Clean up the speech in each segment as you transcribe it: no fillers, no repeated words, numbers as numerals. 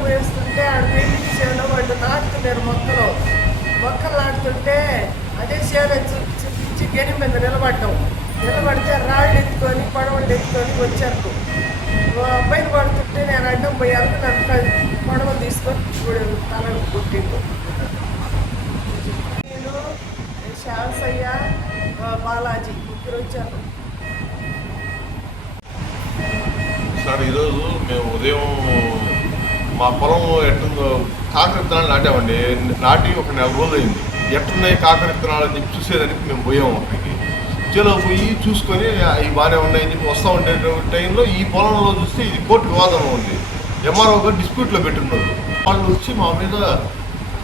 పోయేస్తుంటే ఆడ పెళ్లి చేలో వాళ్ళు నాటుతున్నారు మొక్కలు నాటుతుంటే అదే చేలో చుట్టి గెడి మీద నిలబడితే రాళ్ళు ఎత్తుకొని పడవలు ఎత్తుకొని వచ్చారు. పైన పడుతుంటే నేను అడ్డం పోయాను, నన్ను పడవ తీసుకొని తలను కొట్టిండు. నేను శాసయ్య బాలాజీ ముగ్గురు వచ్చారు. సార్ ఈరోజు మేము ఉదయం మా పొలం ఎట్టుందో కాకర విత్తనాలు నాటామండి. నాటి ఒక 4 రోజులు అయింది. ఎట్టున్నాయి కాకర విత్తనాలు అని చెప్పి చూసేదానికి మేము పోయాము. అక్కడికి చేలో పోయి చూసుకొని ఇవి బాగానే ఉన్నాయని చెప్పి వస్తూ ఉండే టైంలో ఈ పొలంలో చూస్తే ఇది కోర్టు వివాదంలో ఉంది. ఎంఆర్ఓ గారు డిస్ప్యూట్లో పెట్టున్నారు. వాళ్ళు వచ్చి మా మీద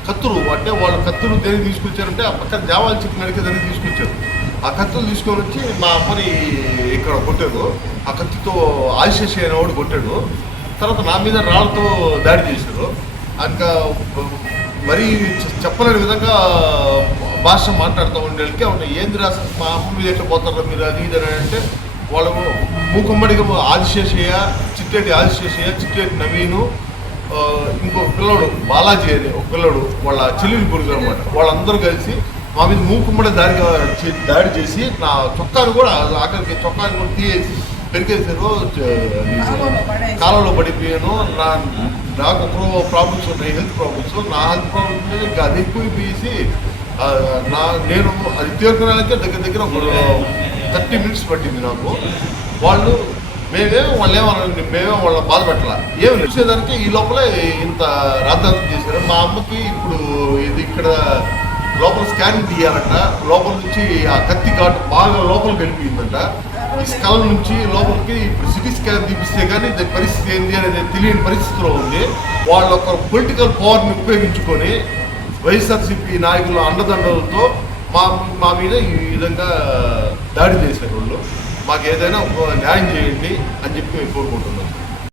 కత్తులు, అంటే వాళ్ళు కత్తులు దేనికి తీసుకొచ్చారంటే ఆ పక్కన జావాలు చెప్పి నడికేదానికి తీసుకొచ్చారు. ఆ కత్తులు తీసుకొని వచ్చి మా అమ్మని ఇక్కడ కొట్టారు. ఆ కత్తితో ఆశేషి అనేవాడు కొట్టాడు. తర్వాత నా మీద రాళ్ళతో దాడి చేశారు. ఇంకా మరీ చెప్పలేని విధంగా భాష మాట్లాడుతూ ఉండేళ్ళకి అవును ఏంది రాసి మా అమ్మ మీద ఎట్లా పోతారా మీరు అది ఇది అని అంటే వాళ్ళు మూకమ్మడిగా ఆదిశేషయ్య, చిట్టేటి ఆదిశేషయ్య, చిట్టేటి నవీను, ఇంకొక పిల్లడు బాలాజీ అని ఒక పిల్లడు వాళ్ళ చెల్లెలి కొడుకు అనమాట. వాళ్ళందరూ కలిసి మా మీద మూకుమ్మడి దాడి చేసి నా చొక్కాను కూడా ఆఖరికి చొక్కాను కూడా తీయేసి పెరికేసారు. కాలంలో పడిపోయాను. నాకు ఒక ప్రాబ్లమ్స్ ఉన్నాయి, హెల్త్ ప్రాబ్లమ్స్. నా హెల్త్ ప్రాబ్లమ్స్ మీద ఇంకా అది ఎక్కువైపోయేసి నేను అది తీర్చడానికే దగ్గర ఒక 30 minutes పట్టింది నాకు. వాళ్ళేమో వాళ్ళని బాధ పెట్టాల ఏమి వచ్చేదానికి ఈ లోపలే ఇంత రాద్ధాంతం చేశారు. మా అమ్మకి ఇప్పుడు ఇది ఇక్కడ లోపల స్కానింగ్ తీయాలంట. లోపల నుంచి ఆ కత్తి ఘాటు బాగా లోపలికి వెళ్ళిపోయిందంట. ఈ స్కల్ నుంచి లోపలికి ఇప్పుడు సిటీ స్కాన్ తీపిస్తే కానీ దాని పరిస్థితి ఏంటి అనేది తెలియని పరిస్థితిలో ఉంది. వాళ్ళ ఒక పొలిటికల్ పవర్ని ఉపయోగించుకొని వైఎస్ఆర్సీపీ నాయకుల అండదండలతో మా మీద ఈ విధంగా దాడి చేశారు వాళ్ళు. మాకు ఏదైనా న్యాయం చేయండి అని చెప్పి మేము కోరుకుంటున్నాం.